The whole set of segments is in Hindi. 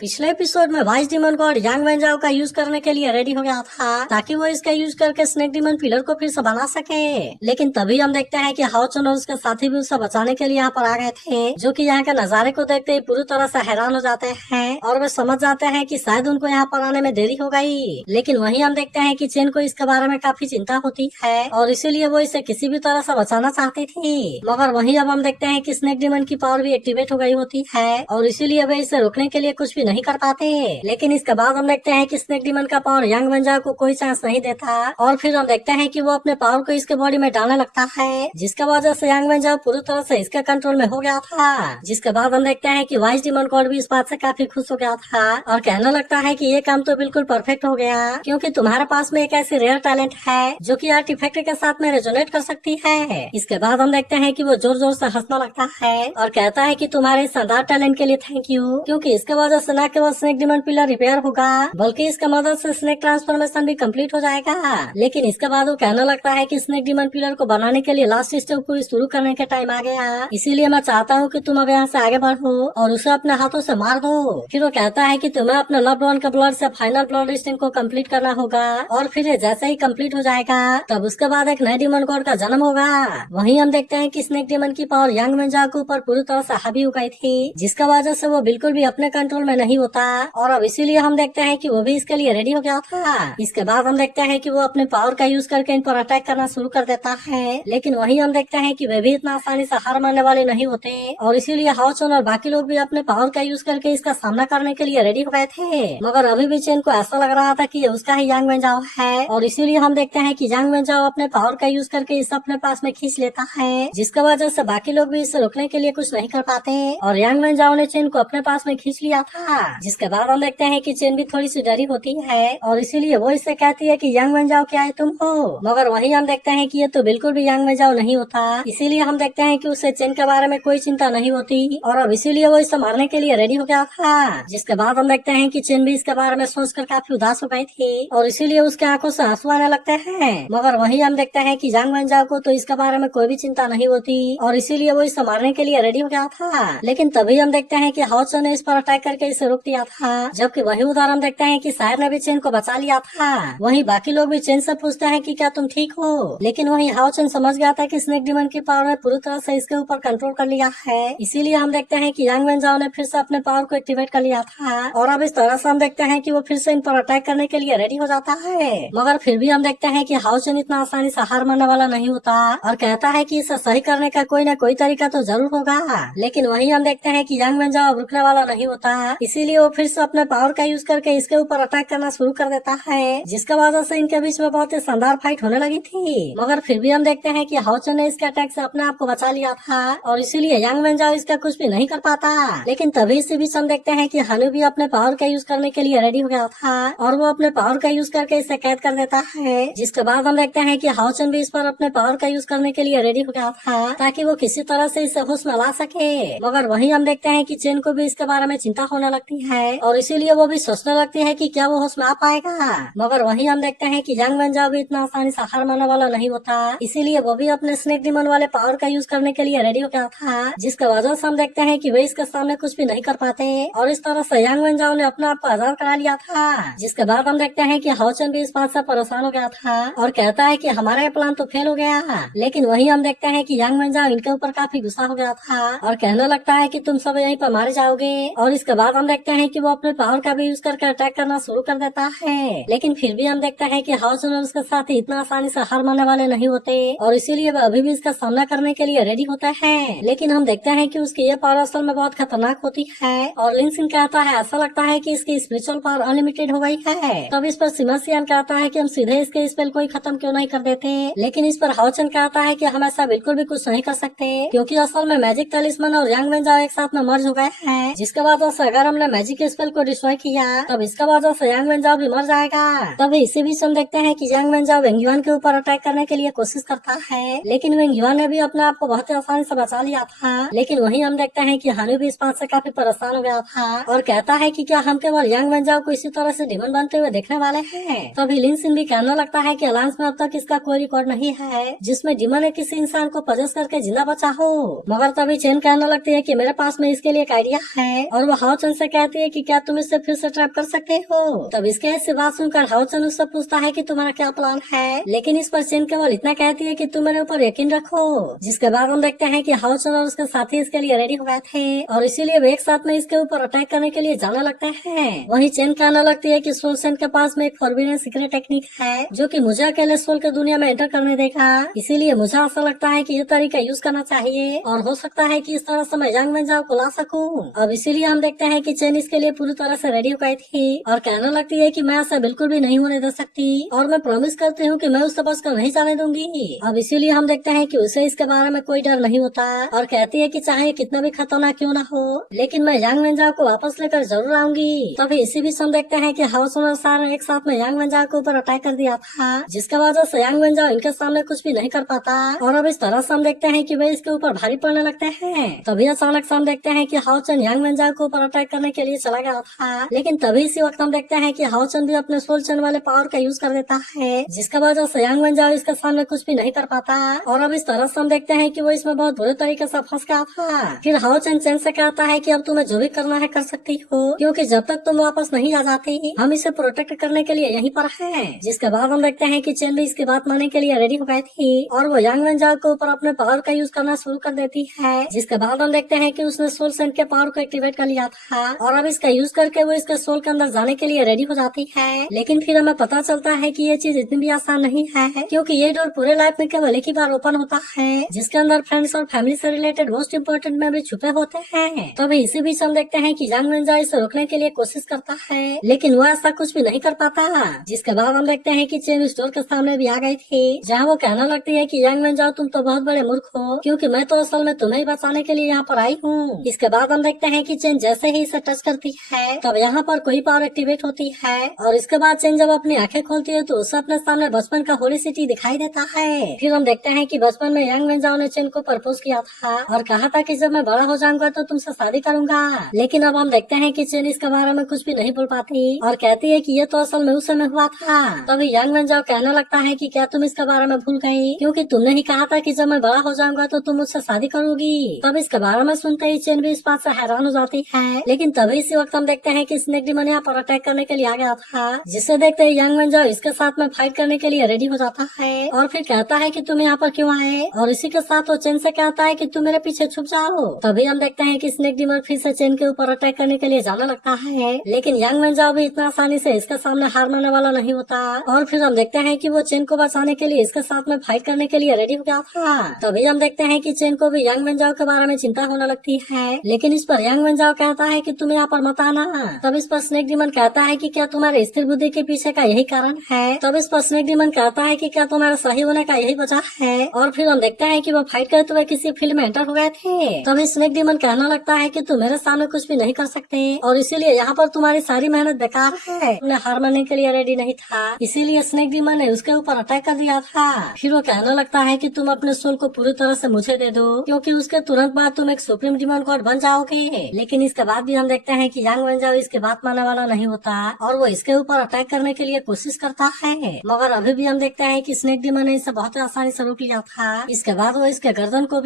पिछले एपिसोड में वाइस डीमन गॉड यांग वेंजाओ का यूज करने के लिए रेडी हो गया था ताकि वो इसका यूज करके स्नेक डीमन पिलर को फिर से बना सके। लेकिन तभी हम देखते हैं कि हाओ चुन और उसके साथी भी उसे बचाने के लिए यहाँ पर आ गए थे, जो कि यहाँ के नजारे को देखते ही पूरी तरह से हैरान हो जाते हैं और वे समझ जाते हैं कि शायद उनको यहाँ पर आने में देरी हो गई। लेकिन वहीं हम देखते हैं कि चेन को इसके बारे में काफी चिंता होती है और इसीलिए वो इसे किसी भी तरह से बचाना चाहती थी। मगर वहीं अब हम देखते हैं कि स्नेक डीमन की पावर भी एक्टिवेट हो गई होती है और इसीलिए वे इसे रोकने के लिए कुछ भी नहीं कर पाते। लेकिन इसके बाद हम देखते हैं कि स्नेक डीमन का पावर यांग वेंजाओ को कोई चांस नहीं देता और फिर हम देखते हैं कि वो अपने पावर को इसके बॉडी में डालने लगता है, जिसके वजह से यांग वेंजाओ पूरी तरह से इसके कंट्रोल में हो गया था। जिसके बाद हम देखते हैं कि वाइस डीमन गॉड भी इस बात से काफी खुश हो गया था और कहने लगता है कि ये काम तो बिल्कुल परफेक्ट हो गया, क्योंकि तुम्हारे पास में एक ऐसी रेयर टैलेंट है जो कि आर्टिफैक्ट के साथ में रेजोनेट कर सकती है। इसके बाद हम देखते हैं कि वो जोर जोर से हंसने लगता है और कहता है कि तुम्हारे शानदार टैलेंट के लिए थैंक यू, क्योंकि इसके वजह से न केवल स्नेक डीमन पिलर रिपेयर होगा बल्कि इसका मदद से स्नेक ट्रांसफॉर्मेशन भी कंप्लीट हो जाएगा। लेकिन इसके बाद वो कहने लगता है कि स्नेक डीमन पिलर को बनाने के लिए लास्ट स्टेप को शुरू करने का टाइम आ गया, इसीलिए मैं चाहता हूँ कि तुम अब यहाँ से आगे बढ़ो और उसे अपने हाथों से मार दो। फिर वो कहता है कि तुम्हें अपने लव्ड वन के ब्लड से फाइनल ब्लड रिस्टिंग को कंप्लीट करना होगा और फिर ये जैसे ही कंप्लीट हो जाएगा तब उसके बाद एक नए डीमन गॉड का जन्म होगा। वहीं हम देखते हैं कि स्नेक डीमन की पावर यांग वेंजाओ के ऊपर पूरी तरह से हावी हो गई थी, जिसका वजह से वो बिल्कुल भी अपने कंट्रोल में नहीं होता और अब इसीलिए हम देखते हैं कि वो भी इसके लिए रेडी हो गया था। इसके बाद हम देखते हैं कि वो अपने पावर का यूज करके इन पर अटैक करना शुरू कर देता है, लेकिन वहीं हम देखते हैं कि वे भी इतना आसानी से हार मानने वाले नहीं होते और इसीलिए हाओ चुन और बाकी लोग भी अपने पावर का यूज करके इसका सामना करने के लिए रेडी हो गए थे। मगर अभी भी चेन को ऐसा लग रहा था कि ये उसका ही यांग वेंजाओ है और इसीलिए हम देखते हैं कि यांग वेंजाओ अपने पावर का यूज करके इसे अपने पास में खींच लेता है, जिसका वजह से बाकी लोग भी इसे रोकने के लिए कुछ नहीं कर पाते और यांग वेंजाओ ने चेन को अपने पास में खींच लिया था। जिसके बाद हम देखते हैं कि चेन भी थोड़ी सी डरी होती है और इसीलिए वो इससे कहती है कि यांग वेंजाओ क्या है तुम हो, मगर वहीं हम देखते हैं कि ये तो बिल्कुल भी यांग वेंजाओ नहीं होता। इसीलिए हम देखते हैं कि उसे चेन के बारे में कोई चिंता नहीं होती और अब इसीलिए वो इसे मारने के लिए रेडी हो गया था। जिसके बाद हम देखते हैं कि चेन भी इसके बारे में सोचकर काफी उदास हो गई थी और इसीलिए उसके आंखों से आंसू आने लगते हैं। मगर वहीं हम देखते हैं कि यांग वेंजाओ को तो इसके बारे में कोई भी चिंता नहीं होती और इसीलिए वो इसे मारने के लिए रेडी हो गया था। लेकिन तभी हम देखते हैं कि हाओ चुन ने इस पर अटैक करके इसे रोक दिया था, जबकि वही उधर हम देखते हैं कि सायर ने भी चेन को बचा लिया था। वहीं बाकी लोग भी चेन से पूछते हैं कि क्या तुम ठीक हो, लेकिन वहीं हाओ चुन समझ गया था कि स्नेक डीमन की पावर ने पूरी तरह से इसके ऊपर कंट्रोल कर लिया है, इसीलिए हम देखते हैं कि यांग वेंजाओ ने फिर से अपने पावर को एक्टिवेट कर लिया था और अब इस तरह से हम देखते हैं कि वो फिर से इन पर अटैक करने के लिए रेडी हो जाता है। मगर फिर भी हम देखते हैं कि हाओ चुन इतना आसानी से हार मानने वाला नहीं होता और कहता है कि इसे सही करने का कोई न कोई तरीका तो जरूर होगा। लेकिन वहीं हम देखते हैं कि यांग वेंजाओ अब रुकने वाला नहीं होता, इसीलिए वो फिर से अपने पावर का यूज करके इसके ऊपर अटैक करना शुरू कर देता है, जिसका वजह से इनके बीच में बहुत ही शानदार फाइट होने लगी थी। मगर फिर भी हम देखते हैं कि हाओ चुन ने इसके अटैक से अपने आप को बचा लिया था और इसीलिए यांग वेंजाओ इसका कुछ भी नहीं कर पाता। लेकिन तभी इसी बीच हम देखते हैं कि हानु भी अपने पावर का यूज करने के लिए रेडी हो गया था और वो अपने पावर का यूज करके इसे कैद कर देता है। जिसके बाद हम देखते हैं कि हाओ चुन भी इस पर अपने पावर का यूज करने के लिए रेडी हो गया था ताकि वो किसी तरह से इसे होश में ला सके। मगर वहीं हम देखते हैं कि चेन को भी इसके बारे में चिंता होने लगती है और इसीलिए वो भी सोचने लगती है कि क्या वो होश में आ पाएगा। मगर वहीं हम देखते हैं कि यांग वेंजाओ भी इतना आसानी से हार मानने वाला नहीं होता, इसीलिए वो भी अपने स्नेक डीमन वाले पावर का यूज करने के लिए रेडी हो गया था, जिसके वजह से हम देखते हैं कि वे इसके सामने कुछ भी नहीं कर पाते और इस तरह से यांग वेंजाओ ने अपने आप को आजाद करा लिया था। जिसके बाद हम देखते हैं कि हाओ चुन भी इस बात से परेशान हो गया था और कहता है कि हमारा ये प्लान तो फेल हो गया। लेकिन वहीं हम देखते हैं कि यांग वेंजाओ इनके ऊपर काफी गुस्सा हो गया था और कहने लगता है कि तुम सब यहीं पर मारे जाओगे और इसके बाद हम देखते हैं कि वो अपने पावर का भी यूज करके अटैक करना शुरू कर देता है। लेकिन फिर भी हम देखते हैं कि हाओ चुन और उसके साथ इतना आसानी से हार मानने वाले नहीं होते और इसीलिए वो अभी भी इसका सामना करने के लिए रेडी होता है। लेकिन हम देखते हैं कि उसकी ये पावर असल में बहुत खतरनाक होती है और लिन सिन कहता है ऐसा लगता है कि इसकी स्पिरिचुअल पावर अनलिमिटेड हो गई है। तब इस पर सिमा सियान कहता है कि हम सीधे इसके स्पेल को ही खत्म क्यों नहीं कर देते, लेकिन इस पर हाओ चुन कहता है कि हम ऐसा बिल्कुल भी कुछ नहीं कर सकते, क्योंकि असल में मैजिक टैलिस्मन और यांग वेंजाओ एक साथ में मर्ज हो गए हैं, जिसके वजह से अगर हमने मैजिक स्पेल को डिस्ट्रॉय किया तब इसका वजह से यांग वेंजाओ भी मर जाएगा। तभी इसी बीच हम देखते हैं कि यांग वेंजाओ वेंग युआन के ऊपर अटैक करने के लिए कोशिश करता है, लेकिन वेंग युआन ने भी अपने आप को बहुत ही आसानी से बचा लिया था। लेकिन वहीं हम देखते हैं कि हानु भी इस बात से काफी परेशान हो गया था और कहता है कि क्या हम केवल यांग वेंजाओ को इसी तरह से डीमन बनते हुए देखने वाले हैं। तभी लिन सिन भी कहने लगता है कि अलायंस में अब तक इसका कोई रिकॉर्ड नहीं है जिसमें डीमन ने किसी इंसान को पजेस करके जिंदा बचा हो। मगर तभी चेन कहने लगती है कि मेरे पास में इसके लिए एक आइडिया है और वो हाओ चुन से इससे कहती है कि क्या तुम इससे फिर से ट्रैप कर सकते हो। तब इसके ऐसी बात सुनकर हाओ चन उससे पूछता है कि तुम्हारा क्या प्लान है, लेकिन इस पर चेन केवल इतना कहती है कि तुम मेरे ऊपर यकीन रखो। जिसके बाद हम देखते हैं कि हाओ चन और उसके साथी इसके लिए रेडी हो गए थे और इसीलिए वे एक साथ में इसके ऊपर अटैक करने के लिए जाने लगते हैं। वहीं चेन कहने लगती है कि सोल सेन के पास में एक फॉरबिडन सीक्रेट टेक्निक है जो कि मुझे अकेले सोल के दुनिया में एंटर करने देगा, इसीलिए मुझे ऐसा लगता है कि ये तरीका यूज करना चाहिए और हो सकता है कि इस तरह से मैं यांग वेंजाओ को ला सकूं। अब इसीलिए हम देखते हैं कि चेन इसके लिए पूरी तरह से रेडी हो गई थी और कहने लगती है कि मैं ऐसा बिल्कुल भी नहीं होने दे सकती और मैं प्रॉमिस करती हूँ कि मैं उससे बचकर नहीं जाने दूंगी। अब इसीलिए हम देखते हैं कि उसे इसके बारे में कोई डर नहीं होता और कहती है कि चाहे कितना भी खतरनाक क्यों ना हो, लेकिन मैं यांग वेंजाओ को वापस लेकर जरूर आऊंगी। तभी इसी बीच हम देखते हैं कि हाओ चन और सार ने एक साथ में यांग वेंजाओ के ऊपर अटैक कर दिया था, जिसके वजह से यांग वेंजाओ इनके सामने कुछ भी नहीं कर पाता और अब इस तरह से हम देखते हैं कि वे इसके ऊपर भारी पड़ने लगते हैं। तभी अचानक से हम देखते हैं कि हाओ चन यांग वेंजाओ के ऊपर अटैक करने के लिए चला गया था, लेकिन तभी इसी वक्त हम देखते हैं कि हाओ चन भी अपने सोल चेन वाले पावर का यूज कर देता है, जिसका वजह से यांग वेंजाओ इसके सामने कुछ भी नहीं कर पाता और अब इस तरह से हम देखते हैं कि वो इसमें बहुत बुरे तरीके से फंस गया था। फिर हाओ चन चेन से कहता है कि अब तुम्हें जो भी करना है कर सकती हो, क्योंकि जब तक तुम वापस नहीं आ जाती हम इसे प्रोटेक्ट करने के लिए यहीं पर है। जिसके बाद हम देखते हैं कि चेन भी इसकी बात मानने के लिए रेडी हो गई थी और वो यांग वेंजाओ के ऊपर अपने पावर का यूज करना शुरू कर देती है। जिसके बाद हम देखते हैं कि उसने सोल सेन के पावर को एक्टिवेट कर लिया था और अब इसका यूज करके वो इसके सोल के अंदर जाने के लिए रेडी हो जाती है। लेकिन फिर हमें पता चलता है कि ये चीज इतनी भी आसान नहीं है, क्योंकि ये डोर पूरे लाइफ में केवल एक ही बार ओपन होता है, जिसके अंदर फ्रेंड्स और फैमिली से रिलेटेड मोस्ट इम्पोर्टेंट मेमोरी छुपे होते हैं। तभी इसी बीच हम देखते हैं कि यांग वेंजाओ इसे रोकने के लिए कोशिश करता है, लेकिन वो ऐसा कुछ भी नहीं कर पाता। जिसके बाद हम देखते हैं कि चेन स्टोर के सामने भी आ गई थी, जहाँ वो कहने लगती है कि यांग वेंजाओ तुम तो बहुत बड़े मूर्ख हो, क्योंकि मैं तो असल में तुम्हें ही बचाने के लिए यहाँ पर आई हूँ। इसके बाद हम देखते हैं कि चेन जैसे ही इसे टच करती है तब यहाँ पर कोई पावर एक्टिवेट होती है और इसके बाद चेन जब अपनी आंखें खोलती है तो उसे अपने सामने बचपन का होली सिटी दिखाई देता है। फिर हम देखते हैं कि बचपन में यांग वेंजाओ ने चेन को प्रपोज किया था और कहा था कि जब मैं बड़ा हो जाऊंगा तो तुमसे शादी करूंगा, लेकिन अब हम देखते हैं कि चेन इसके बारे में कुछ भी नहीं बोल पाती और कहती है कि ये तो असल में उस समय हुआ था। तभी यांग वेंजाओ कहने लगता है कि क्या तुम इसके बारे में भूल गई, क्योंकि तुमने ही कहा था कि जब मैं बड़ा हो जाऊंगा तो तुम मुझसे शादी करोगी। तब इसके बारे में सुनते ही चेन भी इस बात से हैरान हो जाती है, लेकिन तभी इसी वक्त हम देखते हैं कि स्नेक डिमन यहाँ पर अटैक करने के लिए आ गया था, जिसे देखते ही यांग वेंजाओ इसके साथ में फाइट करने के लिए रेडी हो जाता है और फिर कहता है कि तुम यहाँ पर क्यों आए, और इसी के साथ वो चेन से कहता है कि तुम मेरे पीछे छुप जाओ। तभी हम देखते हैं कि स्नेक डिमन फिर से चेन के ऊपर अटैक करने के लिए जाने लगता है, लेकिन यांग वेंजाओ भी इतना आसानी से इसके सामने हार मानने वाला नहीं होता और फिर हम देखते हैं कि वो चेन को बचाने के लिए इसके साथ में फाइट करने के लिए रेडी हो गया था। तभी हम देखते हैं कि चेन को भी यांग वेंजाओ के बारे में चिंता होने लगती है, लेकिन इस पर यांग वेंजाओ कहता है कि तुम यहाँ पर मत आना। तब इस पर स्नेक डिमन कहता है कि क्या तुम्हारे स्थिर बुद्धि के पीछे का यही कारण है। तब इस पर स्नेक डिमन कहता है कि क्या तुम्हारा सही होने का यही वजह है, और फिर हम देखते हैं कि वो फाइट करते हुए किसी फील्ड में एंटर हो गए थे। तभी स्नेक डिमन कहने लगता है कि तुम मेरे सामने कुछ भी नहीं कर सकते और इसीलिए यहाँ पर तुम्हारी सारी मेहनत बेकार है, तुमने हार मानने के लिए रेडी नहीं था, इसीलिए स्नेक डिमन ने उसके ऊपर अटैक कर दिया था। फिर वो कहने लगता है कि तुम अपने सोल को पूरी तरह से मुझे दे दो, क्योंकि उसके तुरंत बाद तुम एक सुप्रीम डिमन गॉड बन जाओगे। लेकिन इसके बाद भी हम देखते हैं कि यांग वेंजाओ इसके बात मानने वाला नहीं होता और वो इसके ऊपर अटैक करने के लिए कोशिश करता है, मगर अभी भी हम देखते हैं कि स्नेक डिमन ने इसे बहुत आसानी से रोक लिया था। इसके बाद वो इसके गर्दन को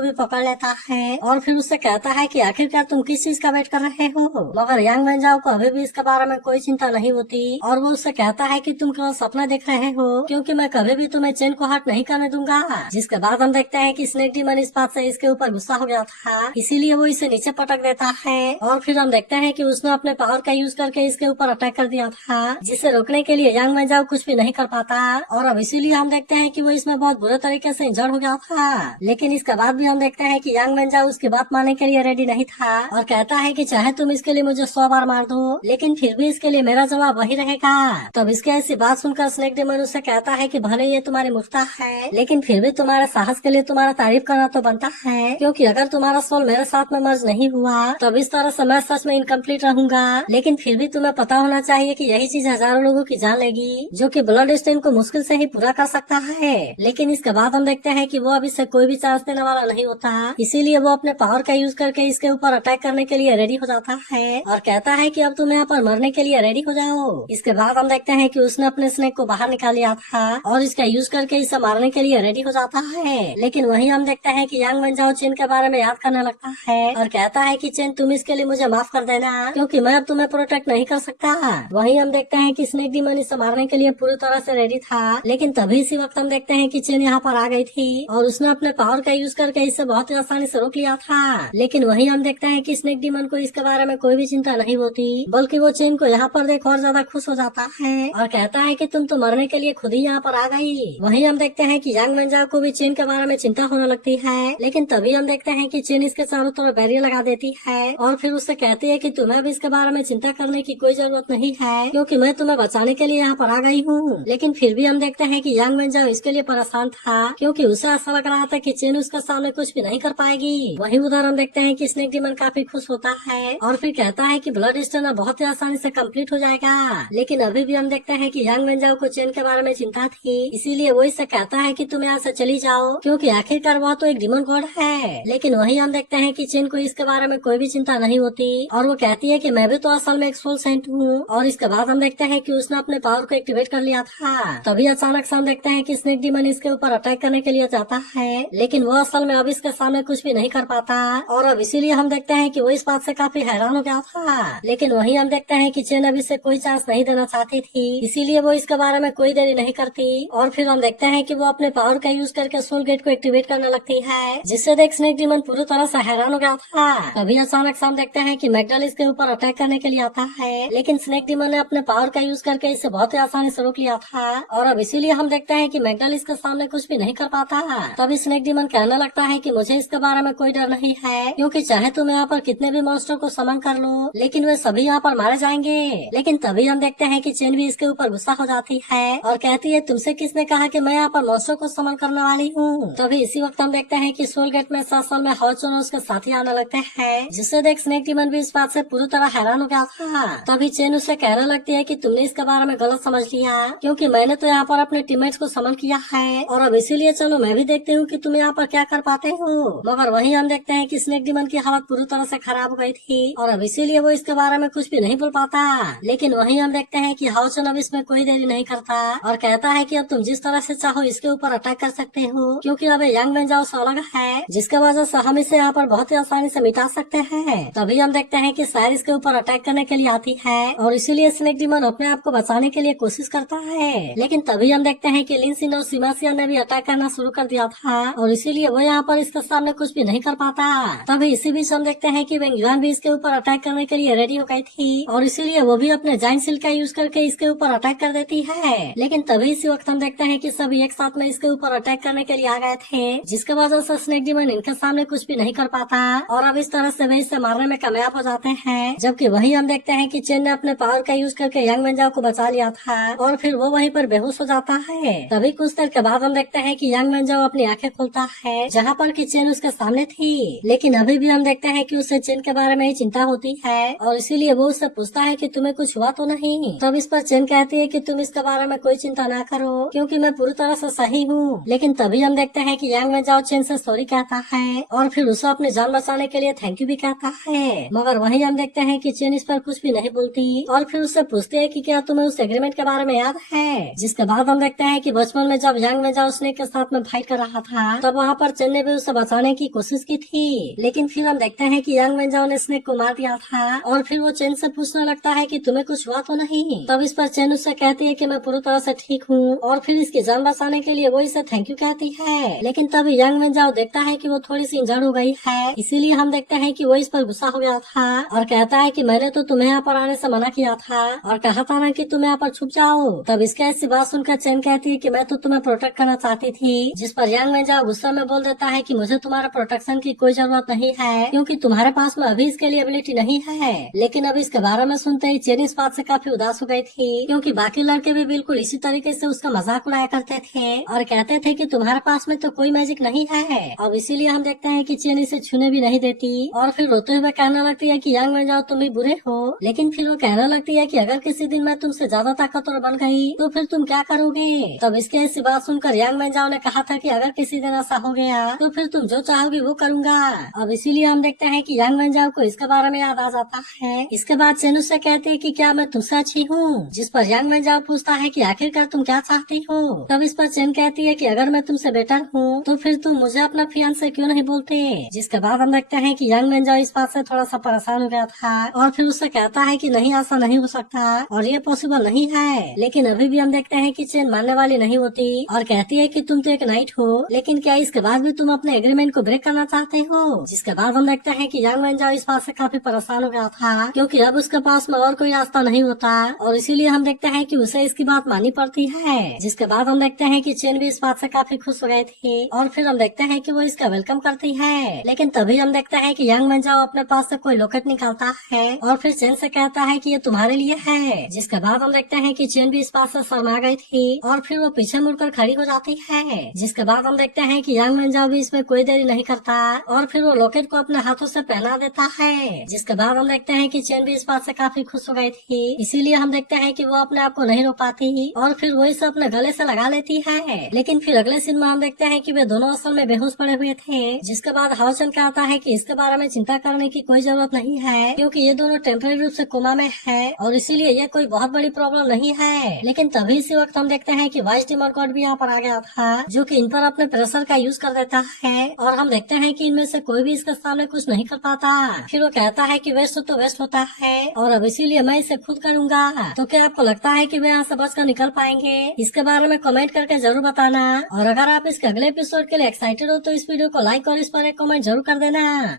भी पकड़ लेता है और फिर उससे कहता है कि आखिरकार तुम किस चीज का वेट कर रहे हो, मगर यांग वेंजाओ को अभी भी इसके बारे में कोई चिंता नहीं होती और वो उससे कहता है कि तुम केवल सपना देख रहे हो, क्योंकि मैं कभी भी तुम्हें चेन को हट नहीं करने दूंगा। जिसके बाद हम देखते हैं कि स्नेक डिमन इस बात से इसके ऊपर गुस्सा हो गया था, इसीलिए वो इसे नीचे पटक देता है और फिर हम देखते हैं कि उसने अपने पावर का यूज करके इसके ऊपर अटैक कर दिया था, जिसे रोकने के लिए यांग वेंजाओ कुछ भी नहीं कर पाता और अब इसीलिए हम देखते हैं कि वो इसमें बहुत बुरे तरीके से इंजर्ड हो गया था। लेकिन इसके बाद भी हम देखते हैं कि यांग वेंजाओ उसकी बात मानने के लिए रेडी नहीं था और कहता है कि चाहे तुम इसके लिए मुझे 100 बार मार दो, लेकिन फिर भी इसके लिए मेरा जवाब वही रहेगा। तब इसके ऐसी बात सुनकर स्नेक डिमन उससे कहता है कि भले ये तुम्हारी मूर्खता है, लेकिन फिर भी तुम्हारे साहस के लिए तुम्हारा तारीफ करना तो बनता है, क्योंकि अगर तुम्हारा सोल मेरे साथ में मर्ज नहीं हुआ तब इस तरह से मैं सच में इनकम्प्लीट रहूंगा। लेकिन फिर भी तुम्हें पता होना चाहिए कि यही चीज हजारों लोगों की जान लेगी, जो कि ब्लड स्टेन को मुश्किल से ही पूरा कर सकता है। लेकिन इसके बाद हम देखते हैं कि वो अब इससे कोई भी चांस देने वाला नहीं होता, इसीलिए वो अपने पावर का यूज करके इसके ऊपर अटैक करने के लिए रेडी हो जाता है और कहता है कि अब तुम यहाँ पर मरने के लिए रेडी हो जाओ। इसके बाद हम देखते हैं कि उसने अपने स्नेक को बाहर निकाल लिया था और इसका यूज करके इसे मारने के लिए रेडी हो जाता है। लेकिन वहीं हम देखते हैं कि यांग वेंजाओ चेन के बारे में याद करने लगता है और कहता है कि चेन तुम इसके लिए मुझे माफ कर देना, क्योंकि मैं अब तुम्हें प्रोटेक्ट नहीं कर सकता। वहीं हम देखते हैं कि स्नेक डीमन इसे मारने के लिए पूरी तरह से रेडी था, लेकिन तभी इसी वक्त हम देखते हैं कि चेन यहाँ पर आ गई थी और उसने अपने पावर का यूज करके इसे बहुत ही आसानी से रोक लिया था। लेकिन वहीं हम देखते हैं कि स्नेक डीमन को इसके बारे में कोई भी चिंता नहीं होती, बल्कि वो चेन को यहाँ पर देख और ज्यादा खुश हो जाता है और कहता है कि तुम तो मरने के लिए खुद ही यहाँ पर आ गई। वहीं हम देखते हैं कि यांग वेंजाओ को भी चेन के बारे में चिंता होने लगती है, लेकिन तभी हम देखते हैं कि चेन इसके चारों तरफ बैरियर लगा देती है और फिर उससे कहती है कि तुम्हें भी इसके बारे में चिंता करने की कोई जरूरत नहीं है, क्योंकि मैं तुम्हें बचाने के लिए यहाँ पर आ गई हूँ। लेकिन फिर भी हम देखते हैं कि यांग वेंजाओ इसके लिए परेशान था, क्योंकि उसे ऐसा लग रहा था कि चेन उसके सामने कुछ भी नहीं कर पाएगी। वहीं उधर हम देखते हैं कि स्नेक डीमन काफी खुश होता है और फिर कहता है कि ब्लड स्टोन बहुत ही आसानी से कंप्लीट हो जाएगा। लेकिन अभी भी हम देखते हैं कि यांग वेंजाओ को चेन के बारे में चिंता थी, इसीलिए वो इससे कहता है कि तुम यहाँ से चली जाओ, क्योंकि आखिरकार वह तो एक डीमन गॉड है। लेकिन वहीं हम देखते हैं कि चेन को इसके बारे में कोई भी चिंता नहीं होती और वो कहती है कि मैं भी तो असल में एक सोल सेंट हूँ। और इसके बाद हम देखते हैं कि उसने अपने पावर को एक्टिवेट कर लिया था। तभी अचानक से हम देखते हैं कि स्नेक डीमन इसके ऊपर अटैक करने के लिए जाता है, लेकिन वो असल में अब इसके सामने कुछ भी नहीं कर पाता और अब इसीलिए हम देखते हैं कि वो इस बात से काफी हैरान हो गया था। लेकिन वहीं हम देखते हैं कि चेन अब इसे कोई चांस नहीं देना चाहती थी, इसीलिए वो इसके बारे में कोई देरी नहीं करती और फिर हम देखते हैं कि वो अपने पावर का यूज करके सोल गेट को एक्टिवेट करने लगती है, जिससे देख स्नेक डीमन पूरी तरह से हैरान हो गया था। तभी अचानक से हम देखते हैं कि मैगडल इसके ऊपर अटैक करने के लिए आता है, लेकिन स्नेक डीमन ने अपने पावर का यूज करके इसे बहुत ही आसानी से रोक लिया था और अब इसीलिए हम देखते हैं कि मैगडल इसके सामने कुछ भी नहीं कर पाता। तभी स्नेक डीमन कहने लगता है कि मुझे इसके बारे में कोई डर नहीं है, क्योंकि चाहे तुम यहाँ पर कितने भी मॉन्स्टर को समन कर लो, लेकिन वे सभी यहाँ पर मारे जाएंगे। लेकिन तभी हम देखते हैं कि चेन भी इसके ऊपर गुस्सा हो जाती है और कहती है तुमसे किसने कहा कि मैं यहाँ पर मॉन्स्टर को समन करने वाली हूँ। तभी इसी वक्त हम देखते हैं कि सोल गेट में असल में हॉचोन और उसके साथी आने लगते हैं, जिससे देख स्नेक डीमन भी इस बात से पूरी तरह हैरान हो गया था। तभी चेन उसे कहने लगती है कि तुमने इसके बारे में गलत समझ लिया, क्योंकि मैंने तो यहाँ पर अपने टीममेट्स को समन किया है और अब इसीलिए चलो मैं भी देखती हूँ कि तुम यहाँ पर क्या कर पाते हो। मगर वहीं हम देखते हैं कि स्नेक डीमन की हालत पूरी तरह से खराब हो गई थी और अब इसीलिए वो इसके बारे में कुछ भी नहीं बोल पाता। लेकिन वहीं हम देखते हैं कि हाउचन अब इसमें कोई देरी नहीं करता और कहता है कि अब तुम जिस तरह से चाहो इसके ऊपर अटैक कर सकते हो, क्योंकि अब यांग वेंजाओ से अलग है, जिसके वजह से हम इसे यहाँ पर बहुत ही आसानी से मिटा सकते हैं। तभी हम देखते हैं कि सायर इसके ऊपर अटैक करने के लिए आती है और इसीलिए स्नेक डीमन अपने आप को बचाने के लिए कोशिश करता है। लेकिन तभी हम देखते हैं कि लिनसिन और सीमासिया ने भी अटैक करना शुरू कर दिया था और इसीलिए वो यहाँ पर इसके सामने कुछ भी नहीं कर पाता। तभी इसी बीच हम देखते हैं कि वेंग युआन भी इसके ऊपर अटैक करने के लिए रेडी हो गई थी और इसीलिए वो भी अपने जाइंट सिल्क का यूज करके इसके ऊपर अटैक कर देती है। लेकिन तभी इसी वक्त हम देखते हैं कि सभी एक साथ में इसके ऊपर अटैक करने के लिए आ गए थे, जिसके वजह से स्नेक डीमन इनके सामने कुछ भी नहीं कर पाता और अब इस तरह से वे इसे मारने में कामयाब हो जाते हैं। जबकि वही हम देखते हैं कि चेन ने अपने पावर का यूज करके यांग वेंजाओ को बचा लिया था और फिर वो वहीं पर बेहोश हो जाता है। तभी कुछ देर के बाद हम देखते हैं कि यांग वेंजाओ अपनी आंखें खोलता है, जहाँ पर कि चेन उसके सामने थी। लेकिन अभी भी हम देखते हैं कि उसे चेन के बारे में ही चिंता होती है और इसीलिए वो उससे पूछता है कि तुम्हें कुछ हुआ तो नहीं। तब इस पर चेन कहती है कि तुम इसके बारे में कोई चिंता ना करो, क्योंकि मैं पूरी तरह से सही हूँ। लेकिन तभी हम देखते हैं कि यांग वेंजाओ चेन से सॉरी कहता है और फिर उसे अपनी जान बचाने के लिए थैंक यू भी कहता है। मगर वहीं हम देखते हैं कि चेन इस पर कुछ भी नहीं बोलती और फिर उससे पूछते हैं कि क्या तुम्हें उस एग्रीमेंट के बारे में याद है। जिसके बाद हम देखते हैं कि बचपन में जब यांग वेंजाओ स्नेक के साथ में फाइट कर रहा था, तब वहाँ पर चेन ने भी उसे बचाने की कोशिश की थी। लेकिन फिर हम देखते हैं कि यांग वेंजाओ ने स्नेक को मार दिया था और फिर वो चेन से पूछने लगता है कि तुम्हें कुछ हुआ तो नहीं। तब इस पर चेन उससे कहती है कि मैं पूरी तरह से ठीक हूँ और फिर इसकी जान बचाने के लिए वो इसे थैंक यू कहती है। लेकिन तब यांग वेंजाओ देखता है कि वो थोड़ी सी इंजर्ड हो गई है, इसीलिए हम देखते हैं कि वो इस पर गुस्सा हो गया था और कहता है कि मैंने तो तुम्हें यहाँ पर आने से मना किया था और कहा था ना कि तुम यहाँ पर छुप जाओ। तब इसके ऐसी बात सुनकर चेन कहती है कि मैं तो तुम्हें प्रोटेक्ट करना चाहती थी, जिस पर यांग वेंजाओ गुस्सा में बोल देता है कि मुझे तुम्हारे प्रोटेक्शन की कोई जरूरत नहीं है, क्योंकि तुम्हारे पास में अभी इसके लिए एबिलिटी नहीं है। लेकिन अब इसके बारे में सुनते ही चेन इस बात से काफी उदास हो गई थी, क्योंकि बाकी लड़के भी बिल्कुल इसी तरीके से उसका मजाक उड़ाया करते थे और कहते थे कि तुम्हारे पास में तो कोई मैजिक नहीं है। अब इसीलिए हम देखते हैं कि चेन इसे छूने भी नहीं देती और फिर रोते हुए कहने लगती है कि यांग वेंजाओ तुम भी बुरे हो। लेकिन फिर वो कहने लगती है कि अगर किसी दिन मैं तुमसे ज्यादा ताकतवर बन गई तो फिर तुम क्या करोगे। तब इसके ऐसी बात सुनकर यांग वेंजाओ ने कहा था कि अगर किसी दिन ऐसा हो गया तो फिर तुम जो चाहोगी वो करूंगा। अब इसीलिए हम देखते हैं कि यांग वेंजाओ को इसके बारे में याद आ जाता है। इसके बाद चेन उससे कहती है कि क्या मैं तुमसे अच्छी हूँ, जिस पर यांग वेंजाओ पूछता है कि आखिरकार तुम क्या चाहती हो। तब इस पर चेन कहती है कि अगर मैं तुमसे बेटर हूँ तो फिर तुम मुझे अपना फियांसे क्यों नहीं बोलते। जिसके बाद हम देखते हैं कि यांग यांग मेंजाओ इस बात से थोड़ा सा परेशान हो गया था और फिर उससे कहता है कि नहीं, ऐसा नहीं हो सकता और ये पॉसिबल नहीं है। लेकिन अभी भी हम देखते हैं कि चेन मानने वाली नहीं होती और कहती है कि तुम तो एक नाइट हो, लेकिन क्या इसके बाद भी तुम अपने एग्रीमेंट को ब्रेक करना चाहते हो। जिसके बाद हम देखते हैं कि यांग मेंजाओ इस बात से काफी परेशान हो गया था क्योंकि अब उसके पास में और कोई रास्ता नहीं होता और इसीलिए हम देखते हैं कि उसे इसकी बात माननी पड़ती है। जिसके बाद हम देखते हैं कि चेन भी इस बात से काफी खुश हो गए थे और फिर हम देखते हैं कि वो इसका वेलकम करती है। लेकिन तभी हम देखते हैं कि यांग मेंजाओ अपने पास से कोई लॉकेट निकालता है और फिर चेन से कहता है कि ये तुम्हारे लिए है। जिसके बाद हम देखते हैं कि चेन भी इस बात से शर्मा गई थी और फिर वो पीछे मुड़कर खड़ी हो जाती है। जिसके बाद हम देखते हैं कि यांग मेंजाओ भी इसमें कोई देरी नहीं करता और फिर वो लॉकेट को अपने हाथों से पहना देता है। जिसके बाद हम देखते हैं कि चेन भी इस बात से काफी खुश हो गई थी, इसीलिए हम देखते हैं कि वो अपने आप को नहीं रोक पाती और फिर वो इसे अपने गले से लगा लेती है। लेकिन फिर अगले सीन में हम देखते हैं कि वे दोनों असल में बेहोश पड़े हुए थे। जिसके बाद हाओचन कहता है कि इसके बारे में चिंता करने की कोई जरूरत नहीं है क्योंकि ये दोनों टेम्परेरी रूप से कोमा में है और इसीलिए ये कोई बहुत बड़ी प्रॉब्लम नहीं है। लेकिन तभी इसी वक्त हम देखते हैं कि वाइस डिमन गॉड भी यहाँ पर आ गया था जो कि इन पर अपने प्रेशर का यूज कर देता है और हम देखते हैं कि इनमें से कोई भी इसके सामने कुछ नहीं कर पाता। फिर वो कहता है कि वेस्ट तो वेस्ट होता है और अब इसीलिए मैं इसे खुद करूंगा। तो क्या आपको लगता है कि वे यहाँ से बचकर निकल पाएंगे? इसके बारे में कमेंट करके जरूर बताना और अगर आप इसके अगले एपिसोड के लिए एक्साइटेड हो तो इस वीडियो को लाइक और इस पर एक कमेंट जरूर कर देना।